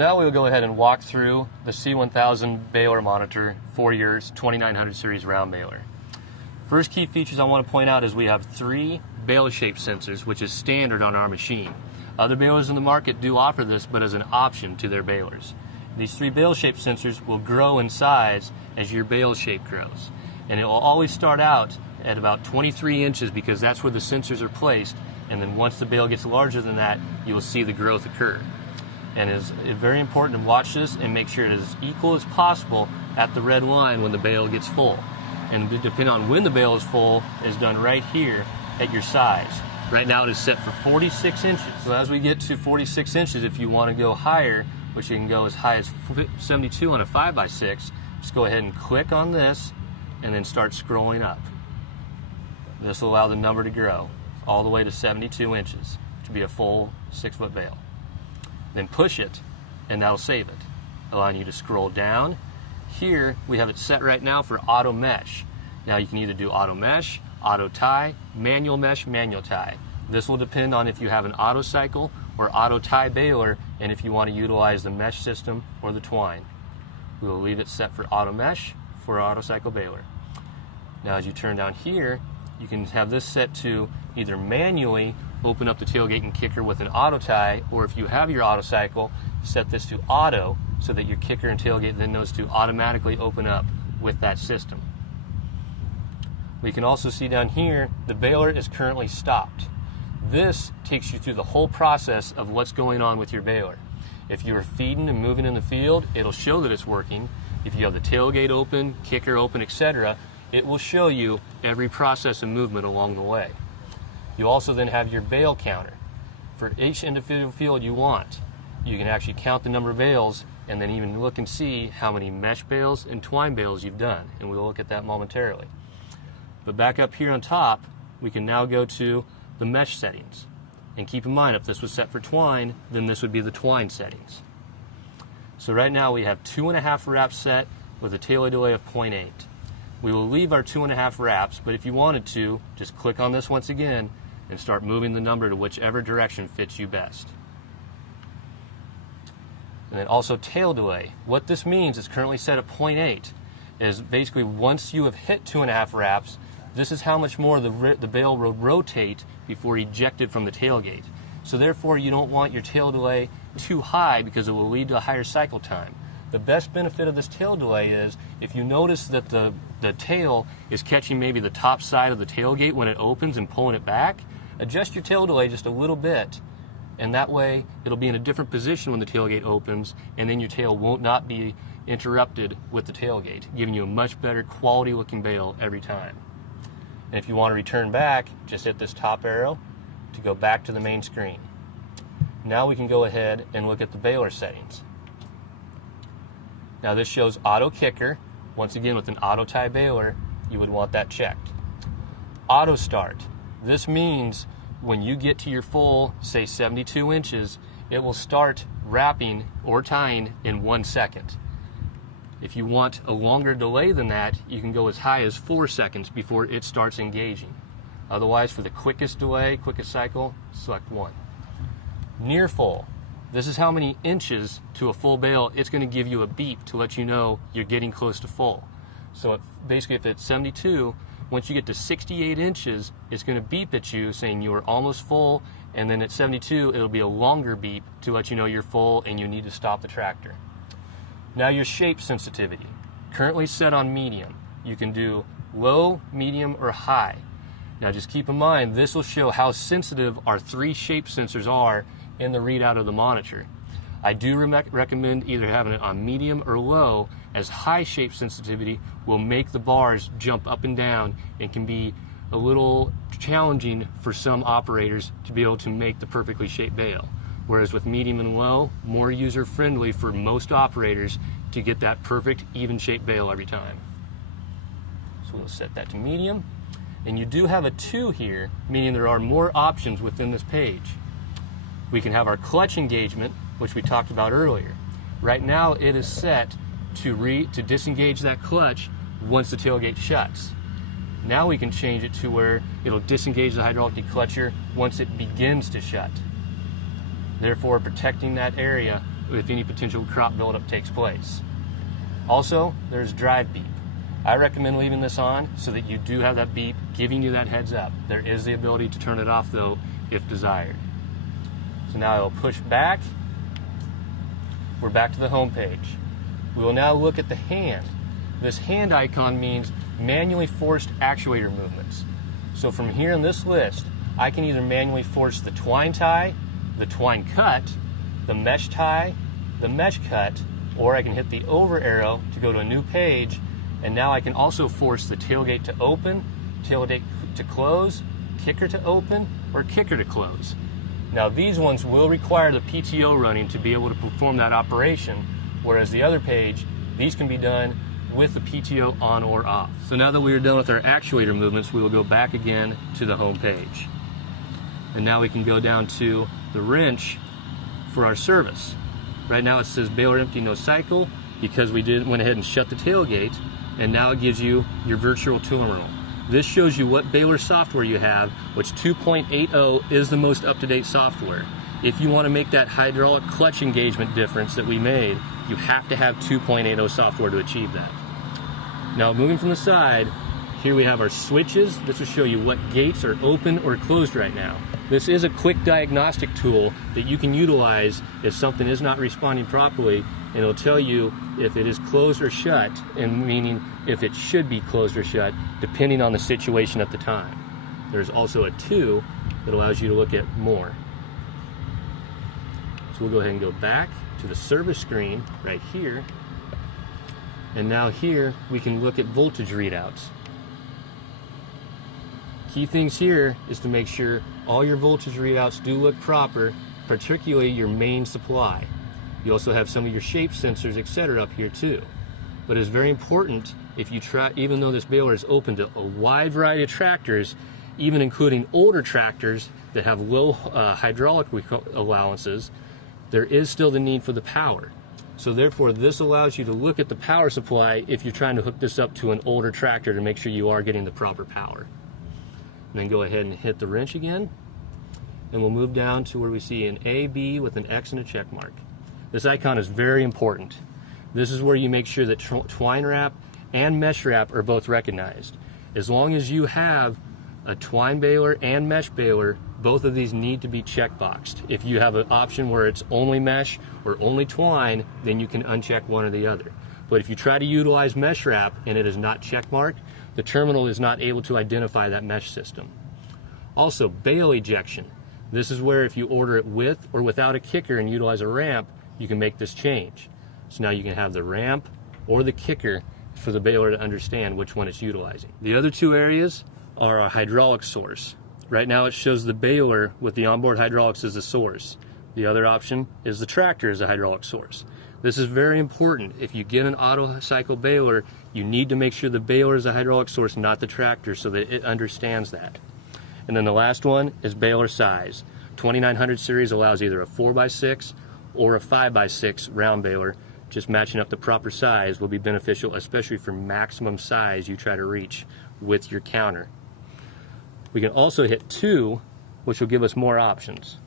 now we'll go ahead and walk through the C1000 baler monitor for your 2900 series round baler. First key features I want to point out is we have 3 bale shape sensors, which is standard on our machine. Other balers in the market do offer this, but as an option to their balers. These 3 bale shape sensors will grow in size as your bale shape grows. And it will always start out at about 23 inches because that's where the sensors are placed. And then once the bale gets larger than that, you will see the growth occur. And it's very important to watch this and make sure it is as equal as possible at the red line when the bale gets full. And depending on when the bale is full is done right here at your size. Right now it is set for 46 inches. So as we get to 46 inches, if you want to go higher, which you can go as high as 72 on a 5x6, just go ahead and click on this and then start scrolling up. This will allow the number to grow all the way to 72 inches to be a full 6-foot bale. Then push it and that'll save it, allowing you to scroll down. Here we have it set right now for auto mesh. Now you can either do auto mesh, auto tie, manual mesh, manual tie. This will depend on if you have an auto cycle or auto tie baler and if you want to utilize the mesh system or the twine. We will leave it set for auto mesh for auto cycle baler. Now as you turn down here, you can have this set to either manually open up the tailgate and kicker with an auto tie, or if you have your auto cycle, set this to auto so that your kicker and tailgate then knows to automatically open up with that system. We can also see down here the baler is currently stopped. This takes you through the whole process of what's going on with your baler. If you are feeding and moving in the field, it'll show that it's working. If you have the tailgate open, kicker open, etc., it will show you every process and movement along the way. You also then have your bale counter. For each individual field you want, you can actually count the number of bales and then even look and see how many mesh bales and twine bales you've done, and we'll look at that momentarily. But back up here on top, we can now go to the mesh settings. And keep in mind, if this was set for twine, then this would be the twine settings. So right now we have 2.5 wraps set with a tailway delay of 0.8. We will leave our 2.5 wraps, but if you wanted to, just click on this once again and start moving the number to whichever direction fits you best. And then also tail delay. What this means is currently set at 0.8. Is basically once you have hit 2.5 wraps, this is how much more the bale will rotate before ejected from the tailgate. So therefore you don't want your tail delay too high because it will lead to a higher cycle time. The best benefit of this tail delay is if you notice that the tail is catching maybe the top side of the tailgate when it opens and pulling it back, adjust your tail delay just a little bit, and that way it'll be in a different position when the tailgate opens, and then your tail won't not be interrupted with the tailgate, giving you a much better quality looking bale every time. And if you want to return back, just hit this top arrow to go back to the main screen. Now we can go ahead and look at the baler settings. Now this shows auto kicker. Once again, with an auto tie baler, you would want that checked. Auto start. This means when you get to your full, say 72 inches, it will start wrapping or tying in 1 second. If you want a longer delay than that, you can go as high as 4 seconds before it starts engaging. Otherwise, for the quickest delay, quickest cycle, select 1. Near full. This is how many inches to a full bale. It's going to give you a beep to let you know you're getting close to full. So basically if it's 72, once you get to 68 inches, it's going to beep at you saying you're almost full, and then at 72, it'll be a longer beep to let you know you're full and you need to stop the tractor. Now your shape sensitivity. Currently set on medium. You can do low, medium, or high. Now just keep in mind, this will show how sensitive our 3 shape sensors are in the readout of the monitor. I do recommend either having it on medium or low, as high shape sensitivity will make the bars jump up and down and can be a little challenging for some operators to be able to make the perfectly shaped bale. Whereas with medium and low, more user friendly for most operators to get that perfect even shaped bale every time. So we'll set that to medium. And you do have a 2 here, meaning there are more options within this page. We can have our clutch engagement, which we talked about earlier. Right now it is set to disengage that clutch once the tailgate shuts. Now we can change it to where it'll disengage the hydraulic declutcher once it begins to shut, therefore protecting that area if any potential crop buildup takes place. Also, there's drive beep. I recommend leaving this on so that you do have that beep giving you that heads up. There is the ability to turn it off though if desired. So now I'll push back. We're back to the home page. We will now look at the hand. This hand icon means manually forced actuator movements. So from here in this list, I can either manually force the twine tie, the twine cut, the mesh tie, the mesh cut, or I can hit the over arrow to go to a new page, and now I can also force the tailgate to open, tailgate to close, kicker to open, or kicker to close. Now these ones will require the PTO running to be able to perform that operation, whereas the other page, these can be done with the PTO on or off. So now that we are done with our actuator movements, we will go back again to the home page. And now we can go down to the wrench for our service. Right now it says baler empty, no cycle, because we went ahead and shut the tailgate, and now it gives you your virtual terminal. This shows you what baler software you have, which 2.80 is the most up-to-date software. If you want to make that hydraulic clutch engagement difference that we made, you have to have 2.80 software to achieve that. Now moving from the side, here we have our switches. This will show you what gates are open or closed right now. This is a quick diagnostic tool that you can utilize if something is not responding properly, and it'll tell you if it is closed or shut, and meaning if it should be closed or shut, depending on the situation at the time. There's also a 2 that allows you to look at more. So we'll go ahead and go back to the service screen right here, and now here we can look at voltage readouts. Key things here is to make sure all your voltage readouts do look proper, particularly your main supply. You also have some of your shape sensors, etc. up here too. But it's very important, if you try, even though this baler is open to a wide variety of tractors, even including older tractors that have low hydraulic allowances, there is still the need for the power. So therefore, this allows you to look at the power supply if you're trying to hook this up to an older tractor to make sure you are getting the proper power. And then go ahead and hit the wrench again, and we'll move down to where we see an A, B with an X and a check mark. This icon is very important. This is where you make sure that twine wrap and mesh wrap are both recognized. As long as you have a twine baler and mesh baler, both of these need to be checkboxed. If you have an option where it's only mesh or only twine, then you can uncheck one or the other. But if you try to utilize mesh wrap and it is not checkmarked, the terminal is not able to identify that mesh system. Also, bale ejection. This is where if you order it with or without a kicker and utilize a ramp, you can make this change. So now you can have the ramp or the kicker for the baler to understand which one it's utilizing. The other 2 areas are a hydraulic source. Right now it shows the baler with the onboard hydraulics as the source. The other option is the tractor as a hydraulic source. This is very important. If you get an auto cycle baler, you need to make sure the baler is a hydraulic source, not the tractor, so that it understands that. And then the last one is baler size. 2900 series allows either a 4x6 or a 5x6 round baler. Just matching up the proper size will be beneficial, especially for maximum size you try to reach with your counter. We can also hit 2, which will give us more options.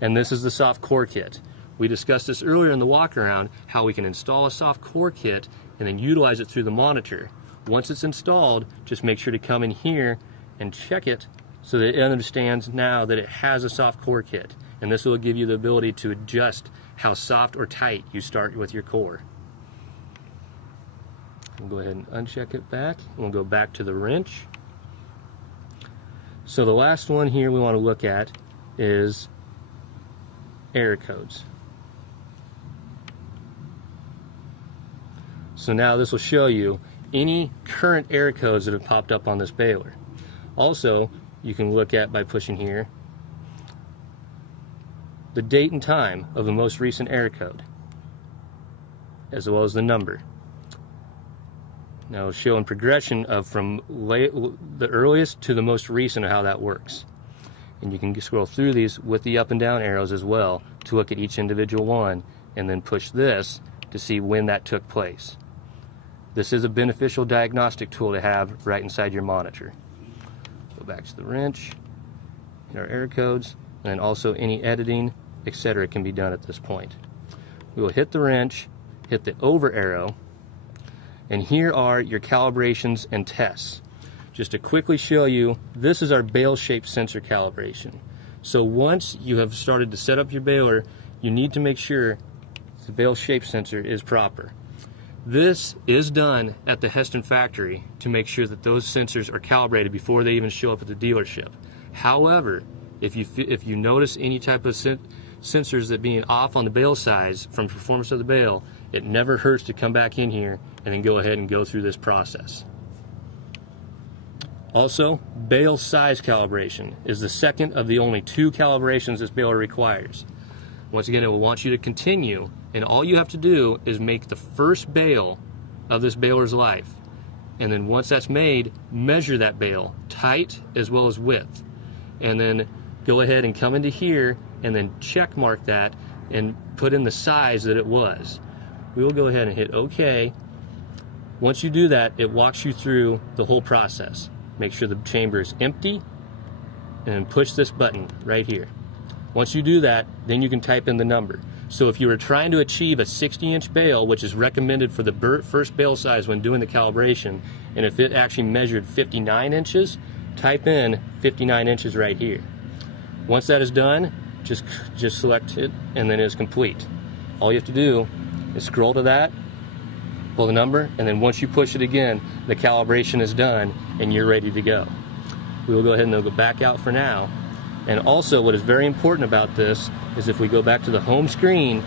And this is the soft core kit. We discussed this earlier in the walk around, how we can install a soft core kit and then utilize it through the monitor. Once it's installed, just make sure to come in here and check it so that it understands now that it has a soft core kit. And this will give you the ability to adjust how soft or tight you start with your core. We'll go ahead and uncheck it back, and we'll go back to the wrench. So the last one here we want to look at is error codes. So now this will show you any current error codes that have popped up on this baler. Also, you can look at, by pushing here, the date and time of the most recent error code, as well as the number. Now showing progression of from the earliest to the most recent of how that works. And you can scroll through these with the up and down arrows as well to look at each individual one, and then push this to see when that took place. This is a beneficial diagnostic tool to have right inside your monitor. Go back to the wrench, hit our error codes, and then also any editing, etc. can be done at this point. we will hit the wrench, hit the over arrow, and here are your calibrations and tests. Just to quickly show you, this is our bale shape sensor calibration. So once you have started to set up your baler, you need to make sure the bale shape sensor is proper. This is done at the Hesston factory to make sure that those sensors are calibrated before they even show up at the dealership. However, if you notice any type of sensors that being off on the bale size from performance of the bale, it never hurts to come back in here and then go ahead and go through this process. Also, bale size calibration is the second of the only 2 calibrations this baler requires. Once again, it will want you to continue, and all you have to do is make the first bale of this baler's life. And then once that's made, measure that bale, height as well as width. And then go ahead and come into here and then check mark that and put in the size that it was. We will go ahead and hit OK. Once you do that, it walks you through the whole process. Make sure the chamber is empty and push this button right here. Once you do that, then you can type in the number. So if you were trying to achieve a 60-inch bale, which is recommended for the first bale size when doing the calibration, and if it actually measured 59 inches, type in 59 inches right here. Once that is done, just select it and then it is complete. All you have to do is scroll to that, pull the number, and then once you push it again, the calibration is done and you're ready to go. We will go ahead and go back out for now. And also, what is very important about this is if we go back to the home screen,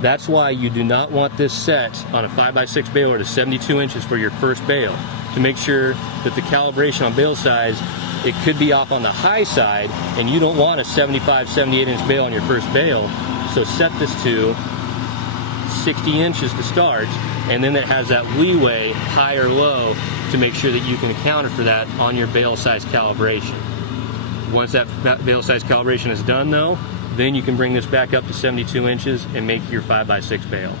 that's why you do not want this set on a 5x6 baler to 72 inches for your first bale, to make sure that the calibration on bale size, it could be off on the high side, and you don't want a 75, 78 inch bale on your first bale. So set this to 60 inches to start, and then it has that leeway, high or low, to make sure that you can account for that on your bale size calibration. Once that bale size calibration is done though, then you can bring this back up to 72 inches and make your 5x6 bale.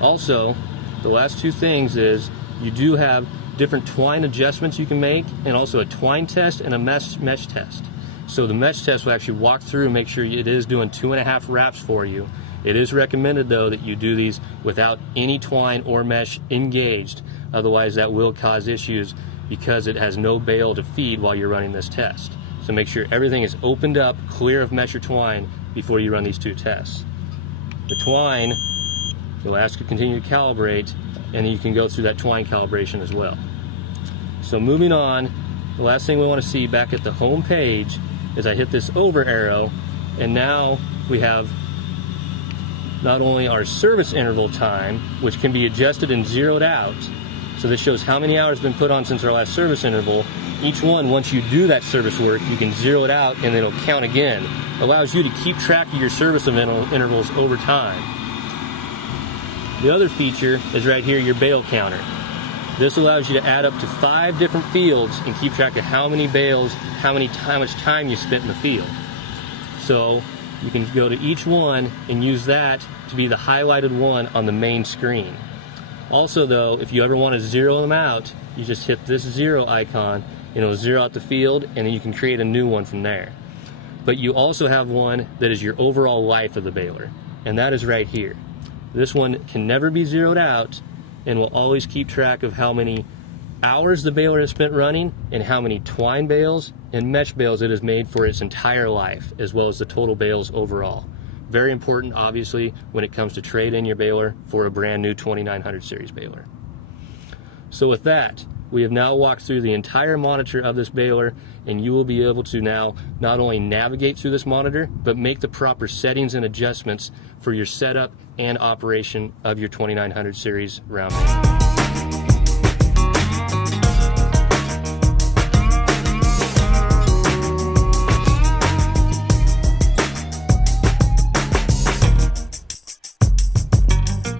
Also, the last 2 things is you do have different twine adjustments you can make, and also a twine test and a mesh test. So the mesh test will actually walk through and make sure it is doing 2.5 wraps for you. It is recommended though that you do these without any twine or mesh engaged, otherwise that will cause issues because it has no bale to feed while you're running this test. So make sure everything is opened up, clear of mesh or twine before you run these 2 tests. The twine, you'll ask to continue to calibrate, and then you can go through that twine calibration as well. So moving on, the last thing we want to see back at the home page is I hit this over arrow, and now we have not only our service interval time, which can be adjusted and zeroed out. So this shows how many hours have been put on since our last service interval. Each one, once you do that service work, you can zero it out and it'll count again. It allows you to keep track of your service intervals over time. The other feature is right here, your bale counter. This allows you to add up to 5 different fields and keep track of how many bales, how much time you spent in the field. So you can go to each one and use that to be the highlighted one on the main screen. Also though, if you ever want to zero them out, you just hit this 0 icon and it'll zero out the field, and then you can create a new one from there. But you also have one that is your overall life of the baler, and that is right here. This one can never be zeroed out and will always keep track of how many hours the baler has spent running and how many twine bales and mesh bales it has made for its entire life, as well as the total bales overall. Very important, obviously, when it comes to trade in your baler for a brand new 2900 series baler. So with that, we have now walked through the entire monitor of this baler, and you will be able to now not only navigate through this monitor, but make the proper settings and adjustments for your setup and operation of your 2900 series round baler.